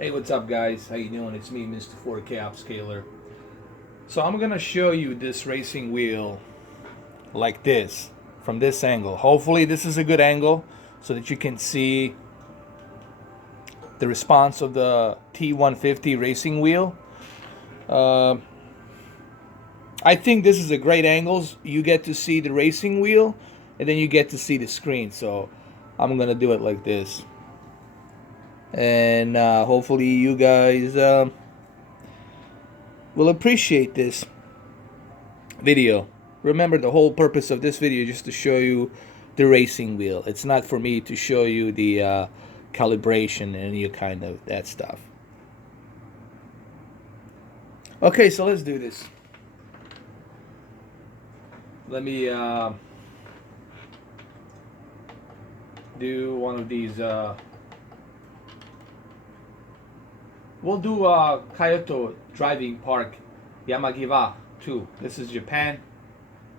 Hey, what's up, guys? How you doing? It's me, Mr. 4K Upscaler. So I'm gonna show you this racing wheel like this, from this angle. Hopefully this is a good angle so that you can see the response of the T-150 racing wheel. Uh, I think this is a great angle. You get to see the racing wheel and then you get to see the screen. So I'm gonna do it like this. And hopefully you guys will appreciate this video. Remember, the whole purpose of this video is just to show you the racing wheel. It's not for me to show you the calibration and any kind of that stuff. Okay, so let's do this. Let me do one of these. We'll do Kyoto Driving Park Yamagiwa 2. This is Japan.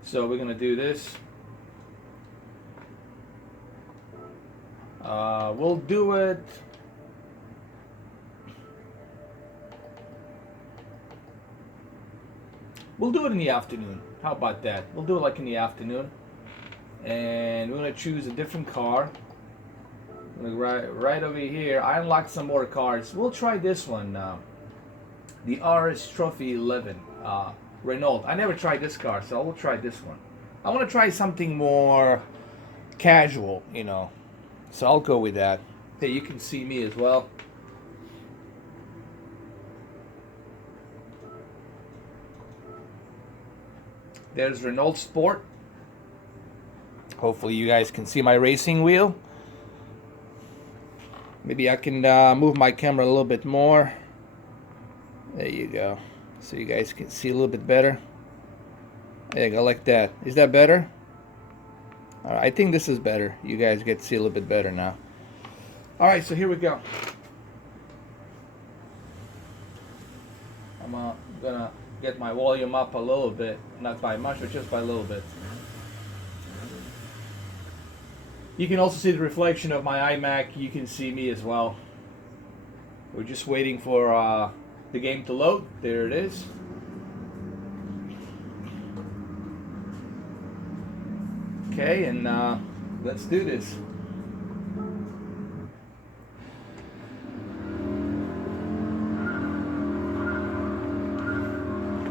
So we're gonna do this. We'll do it. We'll do it in the afternoon. How about that? We'll do it like in the afternoon. And we're gonna choose a different car. Right over here, I unlocked some more cars. We'll try this one. The RS Trophy 11. Renault. I never tried this car, so we'll try this one. I want to try something more casual, you know. So I'll go with that. Hey, you can see me as well. There's Renault Sport. Hopefully you guys can see my racing wheel. Maybe I can move my camera a little bit more. There you go. So you guys can see a little bit better. There you go, like that. Is that better? Alright, I think this is better. You guys get to see a little bit better now. Alright, so here we go. I'm gonna get my volume up a little bit. Not by much, but just by a little bit. You can also see the reflection of my iMac. You can see me as well. We're just waiting for the game to load. There it is. Okay, and let's do this.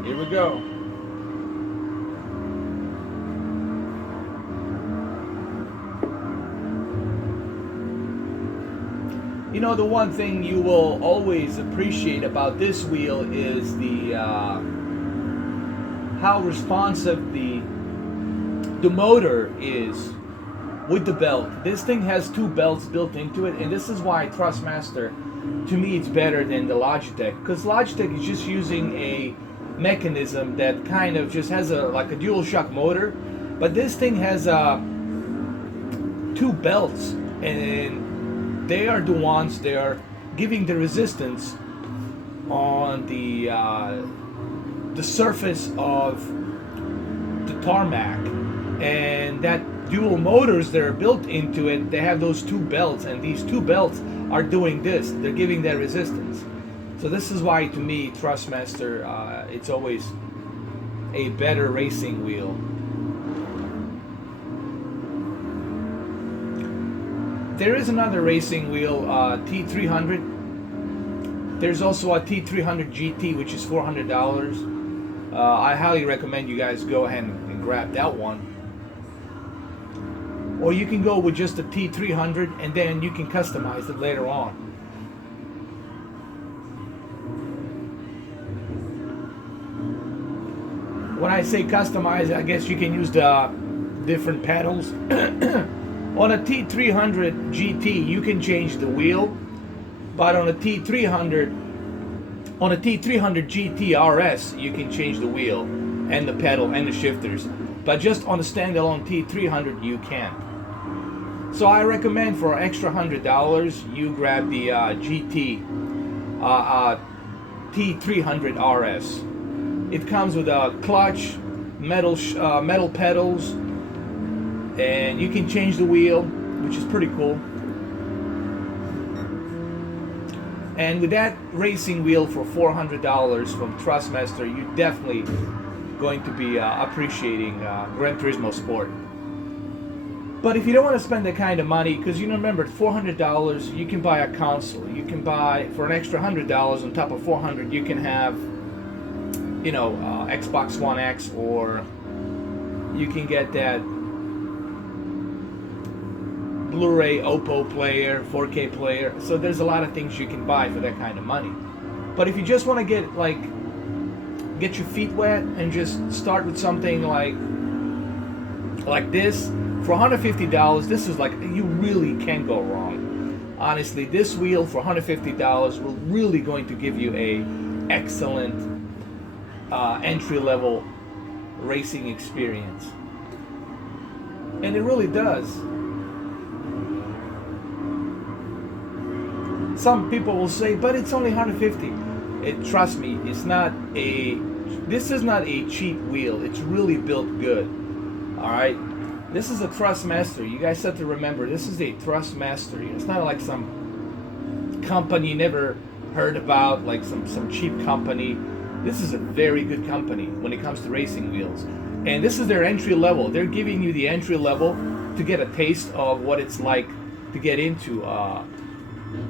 Here we go. You know, the one thing you will always appreciate about this wheel is the how responsive the motor is with the belt. This thing has two belts built into it, and this is why Thrustmaster, to me, it's better than the Logitech, because Logitech is just using a mechanism that kind of just has like a dual shock motor, but this thing has two belts, and they are the ones they are giving the resistance on the surface of the tarmac, and that dual motors that are built into it, they have those two belts, and these two belts are doing this. They're giving that resistance. So this is why, to me, Thrustmaster, it's always a better racing wheel. There is another racing wheel, T300. There's also a T300 GT, which is $400. I highly recommend you guys go ahead and grab that one. Or you can go with just a T300 and then you can customize it later on. When I say customize, I guess you can use the different pedals. On a T300 GT, you can change the wheel, but on a T300 GT RS, you can change the wheel and the pedal and the shifters. But just on a standalone T300, you can't. So I recommend for an extra $100, you grab the GT T300 RS. It comes with a clutch, metal pedals, and you can change the wheel, which is pretty cool. And with that racing wheel for $400 from Thrustmaster, you're definitely going to be appreciating Gran Turismo Sport. But if you don't want to spend that kind of money, because you know, remember, $400 you can buy a console. You can buy for an extra $100 on top of $400. You can have, you know, Xbox One X, or you can get that Blu-ray Oppo player, 4K player. So there's a lot of things you can buy for that kind of money. But if you just want to get your feet wet and just start with something like this. For $150, this is like, you really can't go wrong. Honestly, this wheel for $150 will really going to give you a excellent entry-level racing experience. And it really does. Some people will say, but it's only $150. Trust me, this is not a cheap wheel. It's really built good. All right. This is a Thrustmaster. You guys have to remember, this is a Thrustmaster. It's not like some company you never heard about, like some cheap company. This is a very good company when it comes to racing wheels. And this is their entry level. They're giving you the entry level to get a taste of what it's like to get into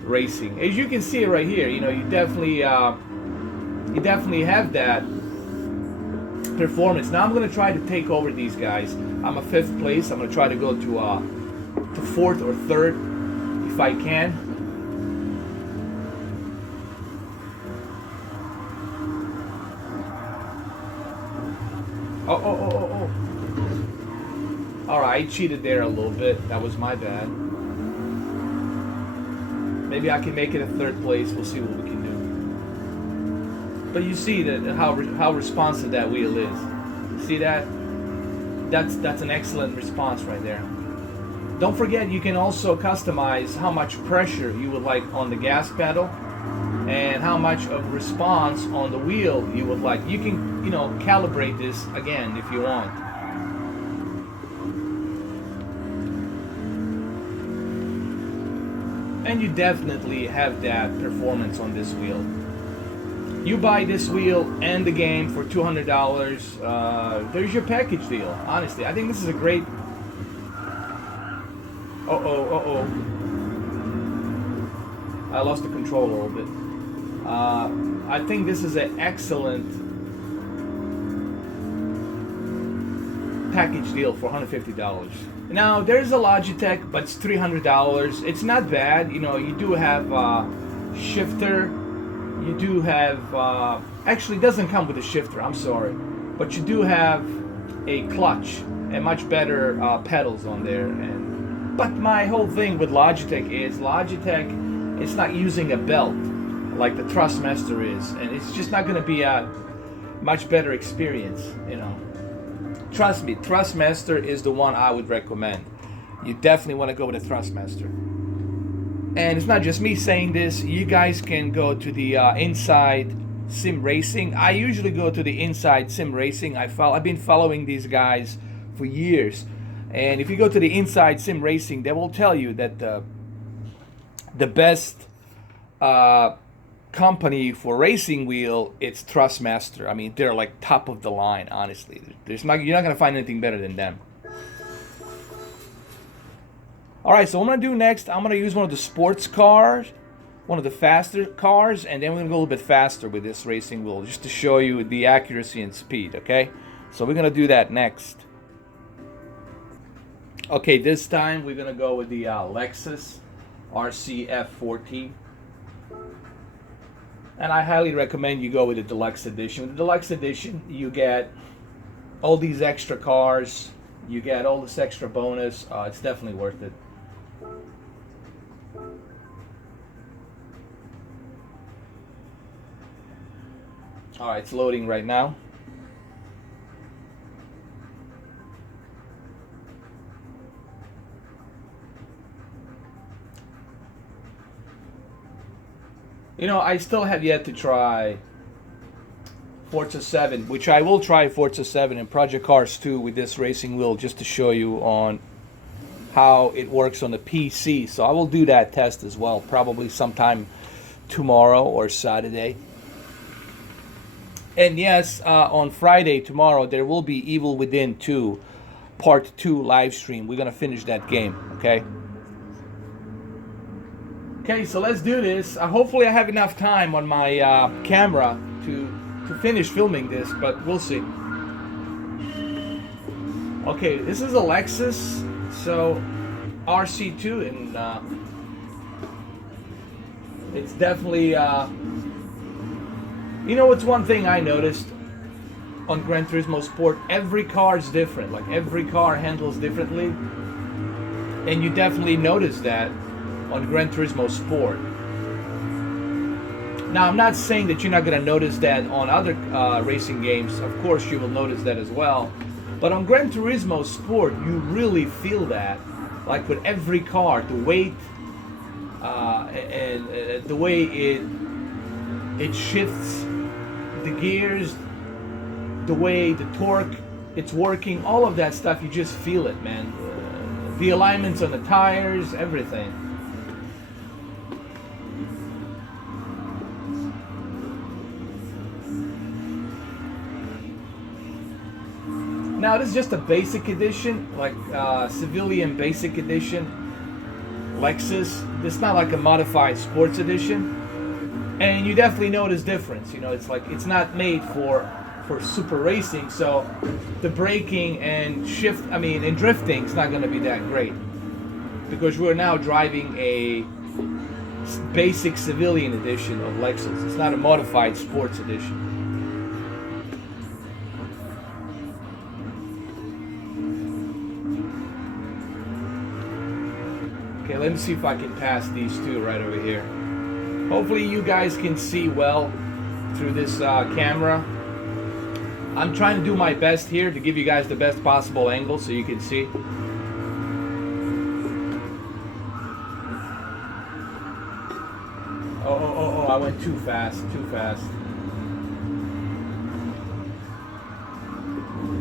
racing. As you can see right here, you know, you definitely have that performance. Now I'm going to try to take over these guys. I'm a 5th place. I'm going to try to go to 4th or 3rd if I can. Oh. Alright, I cheated there a little bit. That was my bad. Maybe I can make it a 3rd place. We'll see what we can do. But you see that how responsive that wheel is. See that? That's an excellent response right there. Don't forget, you can also customize how much pressure you would like on the gas pedal and how much of response on the wheel you would like. You can, you know, calibrate this again if you want. And you definitely have that performance on this wheel. You buy this wheel and the game for $200. There's your package deal. Honestly, I think this is a great. I lost the control a little bit. I think this is an excellent package deal for $150. Now there's a Logitech, but it's $300. It's not bad. You know, you do have shifter. You do have, actually it doesn't come with a shifter, I'm sorry. But you do have a clutch and much better pedals on there. But my whole thing with Logitech is, Logitech, it's not using a belt like the Thrustmaster is. And it's just not going to be a much better experience, you know. Trust me, Thrustmaster is the one I would recommend. You definitely want to go with the Thrustmaster. And it's not just me saying this. You guys can go to the Inside Sim Racing. I usually go to the Inside Sim Racing. I've been following these guys for years. And if you go to the Inside Sim Racing, they will tell you that the best company for racing wheel, it's Thrustmaster. I mean, they're like top of the line, honestly. You're not going to find anything better than them. Alright, so what I'm going to do next, I'm going to use one of the sports cars, one of the faster cars, and then we're going to go a little bit faster with this racing wheel, just to show you the accuracy and speed, okay? So we're going to do that next. Okay, this time we're going to go with the Lexus RCF14. And I highly recommend you go with the Deluxe Edition. With the Deluxe Edition, you get all these extra cars, you get all this extra bonus. It's definitely worth it. Alright, it's loading right now. You know, I still have yet to try Forza 7, which I will try Forza 7 and Project Cars 2 with this racing wheel, just to show you on how it works on the PC. So I will do that test as well, probably sometime tomorrow or Saturday. And yes, on Friday, tomorrow, there will be Evil Within 2, Part 2 live stream. We're going to finish that game, okay? Okay, so let's do this. Hopefully I have enough time on my camera to finish filming this, but we'll see. Okay, this is a Lexus, so RC2, and it's definitely... You know what's one thing I noticed on Gran Turismo Sport? Every car is different. Like, every car handles differently. And you definitely notice that on Gran Turismo Sport. Now, I'm not saying that you're not going to notice that on other racing games. Of course, you will notice that as well. But on Gran Turismo Sport, you really feel that. Like, with every car, the weight and the way it shifts the gears, the way the torque it's working, all of that stuff, you just feel it, man. The alignments on the tires, everything. Now this is just a basic edition, like civilian basic edition Lexus. It's not like a modified sports edition. And you definitely notice difference. You know, it's like it's not made for super racing, so the braking and and drifting is not going to be that great, because we're now driving a basic civilian edition of Lexus. It's not a modified sports edition. Okay, let me see if I can pass these two right over here. Hopefully you guys can see well through this camera. I'm trying to do my best here to give you guys the best possible angle so you can see. Oh, I went too fast.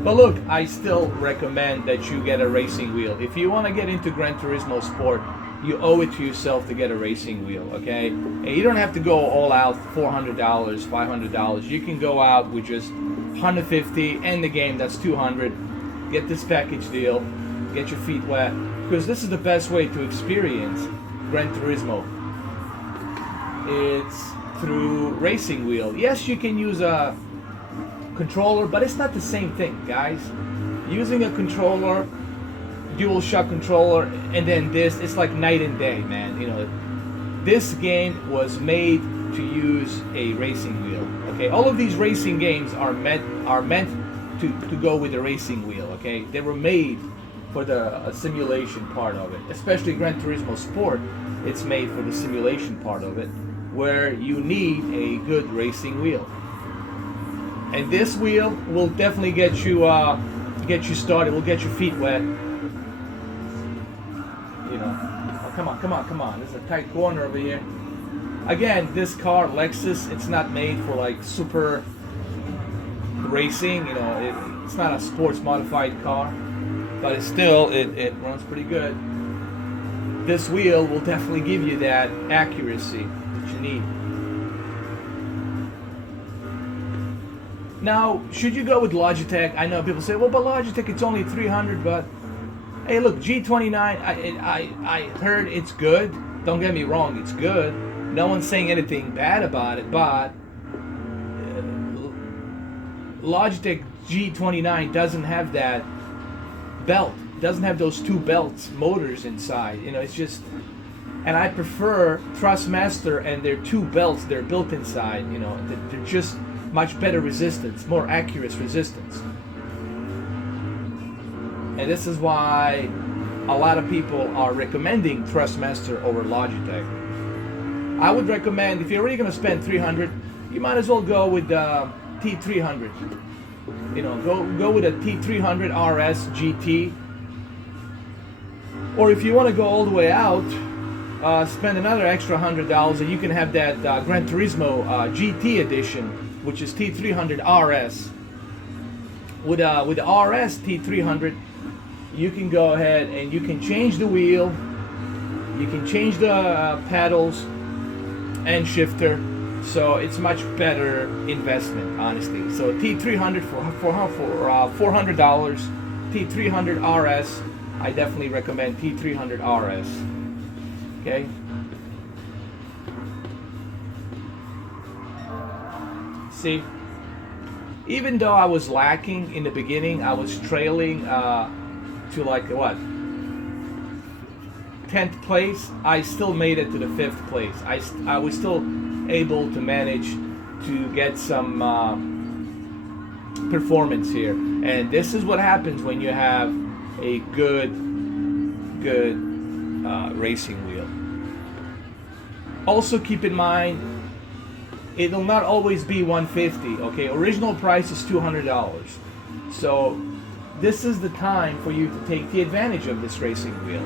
But look, I still recommend that you get a racing wheel. If you want to get into Gran Turismo Sport, you owe it to yourself to get a racing wheel, okay? And you don't have to go all out, $400, $500. You can go out with just $150, end the game, that's $200. Get this package deal, get your feet wet, because this is the best way to experience Gran Turismo. It's through racing wheel. Yes, you can use a controller, but it's not the same thing, guys. Using a controller, dual shock controller, and then this, it's like night and day, man. You know, this game was made to use a racing wheel, okay? All of these racing games are meant to go with a racing wheel, okay? They were made for the simulation part of it, especially Gran Turismo Sport. It's made for the simulation part of it, where you need a good racing wheel. And this wheel will definitely get you started. Will get your feet wet. You know, oh, come on. There's a tight corner over here. Again, this car, Lexus, it's not made for like super racing. You know, it's not a sports modified car, but it's still, it runs pretty good. This wheel will definitely give you that accuracy that you need. Now, should you go with Logitech? I know people say, well, but Logitech, it's only $300, but hey, look, G29, I heard it's good. Don't get me wrong, it's good. No one's saying anything bad about it, but Logitech G29 doesn't have that belt. It doesn't have those two belts, motors inside. You know, it's just, and I prefer Thrustmaster and their two belts, they're built inside. You know, they're just much better resistance, more accurate resistance. And this is why a lot of people are recommending Thrustmaster over Logitech. I would recommend, if you're already going to spend $300, you might as well go with the T300. You know, go with a T300 RS GT. Or if you want to go all the way out, spend another extra $100 and you can have that Gran Turismo GT edition, which is T300 RS. With the RS T300, you can go ahead and you can change the wheel, you can change the pedals, and shifter, so it's much better investment, honestly. So T300 for $400, T300 RS. I definitely recommend T300 RS. Okay. See, even though I was lacking in the beginning, I was trailing to like what, 10th place. I still made it to the 5th place. I was still able to manage to get some performance here, and this is what happens when you have a good racing wheel. Also keep in mind, it will not always be $150. Okay, original price is $200. So this is the time for you to take the advantage of this racing wheel,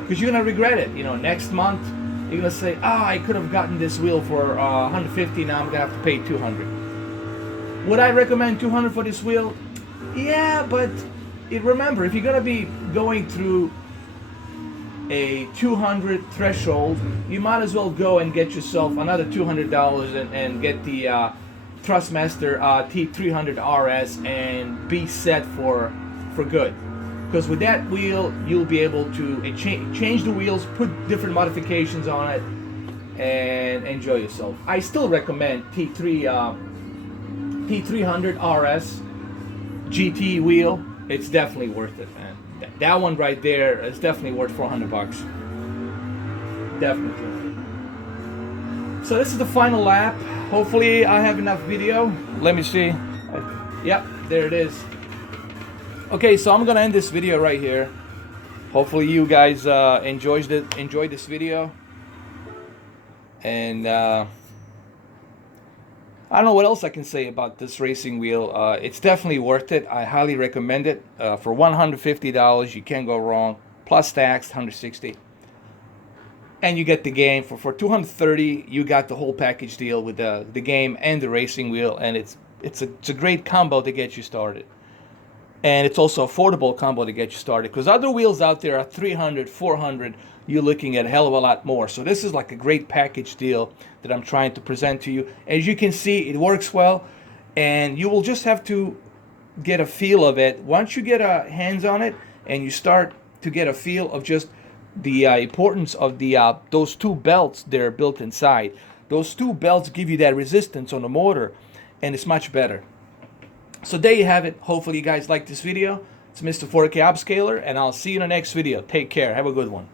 because you're gonna regret it. You know, next month you're gonna say, I could have gotten this wheel for $150. Now I'm gonna have to pay $200. Would I recommend $200 for this wheel? Yeah, but remember, if you're gonna be going through a $200 threshold, you might as well go and get yourself another $200 and get the Thrustmaster T300 RS and be set for good. Because with that wheel, you'll be able to change the wheels, put different modifications on it, and enjoy yourself. I still recommend T300 RS GT wheel. It's definitely worth it, man. That one right there is definitely worth $400. Definitely. So this is the final lap. Hopefully I have enough video. Let me see. Yep, there it is. Okay, so I'm gonna end this video right here. Hopefully you guys enjoyed this video. And I don't know what else I can say about this racing wheel. It's definitely worth it. I highly recommend it. For $150, you can't go wrong. Plus tax, $160. And you get the game. For $230, you got the whole package deal with the game and the racing wheel. And it's a great combo to get you started. And it's also affordable combo to get you started. Because other wheels out there are $300, $400. You're looking at a hell of a lot more. So this is like a great package deal that I'm trying to present to you. As you can see, it works well, and you will just have to get a feel of it. Once you get a hands on it and you start to get a feel of just the importance of those two belts that are built inside. Those two belts give you that resistance on the motor, and it's much better. So there you have it. Hopefully you guys like this video. It's Mr. 4K Upscaler, and I'll see you in the next video. Take care. Have a good one.